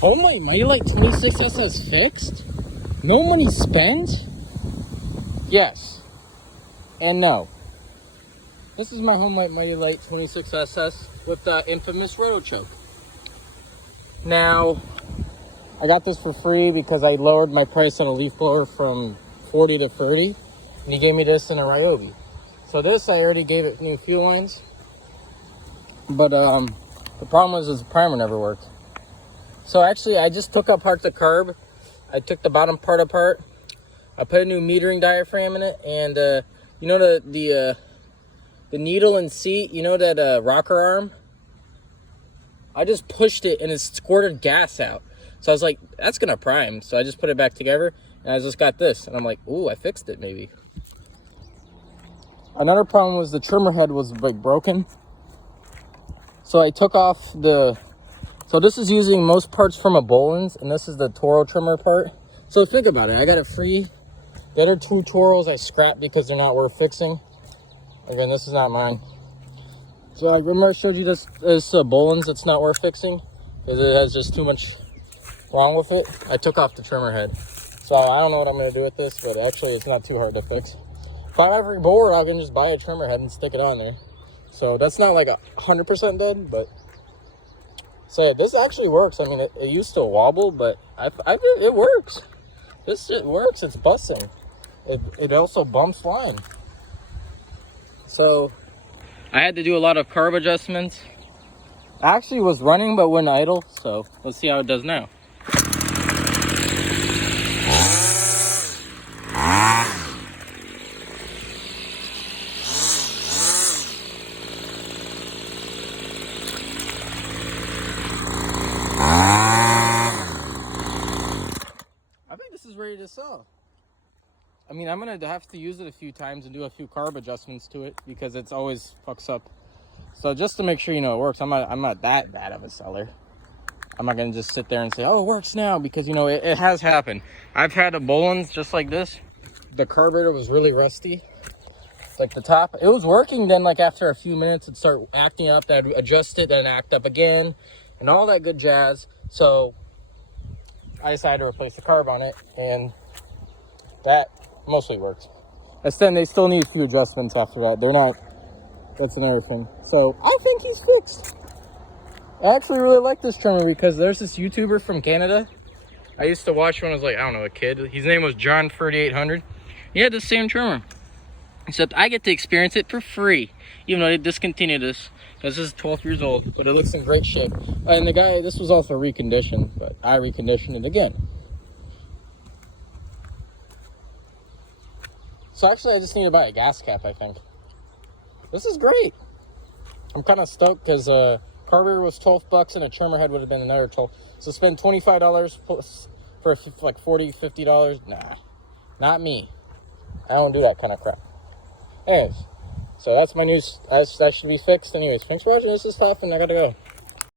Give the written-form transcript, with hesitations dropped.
Homelite Lite 26SS fixed? No money spent? Yes. And no. This is my Homelite Lite 26SS with the infamous roto choke. Now, I got this for free because I lowered my price on a leaf blower from 40 to 30. And he gave me this in a Ryobi. So this, I already gave it new fuel lines. But the problem was the primer never worked. So actually, I just took apart the carb. I took the bottom part apart. I put a new metering diaphragm in it, and you know the needle and seat. You know that rocker arm. I just pushed it, and it squirted gas out. So I was like, "That's gonna prime." So I just put it back together, and I just got this, and I'm like, "Ooh, I fixed it, maybe." Another problem was the trimmer head was like broken. So I took off the. So this is using most parts from a Boland's, and this is the Toro trimmer part. So think about it. I got it free. The other two Toros I scrapped because they're not worth fixing. Again, this is not mine. So I remember I showed you this Boland's that's not worth fixing because it has just too much wrong with it. I took off the trimmer head. So I don't know what I'm going to do with this, but actually it's not too hard to fix. If I'm ever bored, I can just buy a trimmer head and stick it on there. So that's not like 100% done, but so this actually works. I mean, it used to wobble, but it works. This shit works. It's bussing. It also bumps line. So I had to do a lot of carb adjustments. I actually was running, but wouldn't idle. So let's see how it does now. Ready to sell. I mean, I'm gonna have to use it a few times and do a few carb adjustments to it because it's always fucks up. So just to make sure you know it works, I'm not that bad of a seller. I'm not gonna just sit there and say, oh, it works now, because you know it has happened. I've had a Boland's just like this. The carburetor was really rusty. Like the top, it was working, then like after a few minutes it'd start acting up, then I'd adjust it, then act up again, and all that good jazz. So I decided to replace the carb on it, and that mostly works. And then they still need a few adjustments after that. They're not, that's another thing. So I think he's fixed. I actually really like this trimmer because there's this YouTuber from Canada I used to watch when I was like, I don't know, a kid. His name was John 3800. He had the same trimmer, except I get to experience it for free, even though they discontinued this. This is 12 years old, but it looks in great shape. And the guy, this was also reconditioned, but I reconditioned it again. So actually, I just need to buy a gas cap, I think. This is great. I'm kind of stoked because carburetor was $12 and a trimmer head would have been another 12. So spend $25 plus for like $40, $50. Nah, not me. I don't do that kind of crap. Anyways. So that's my news. That should be fixed. Anyways, thanks for watching. This is tough, and I gotta go.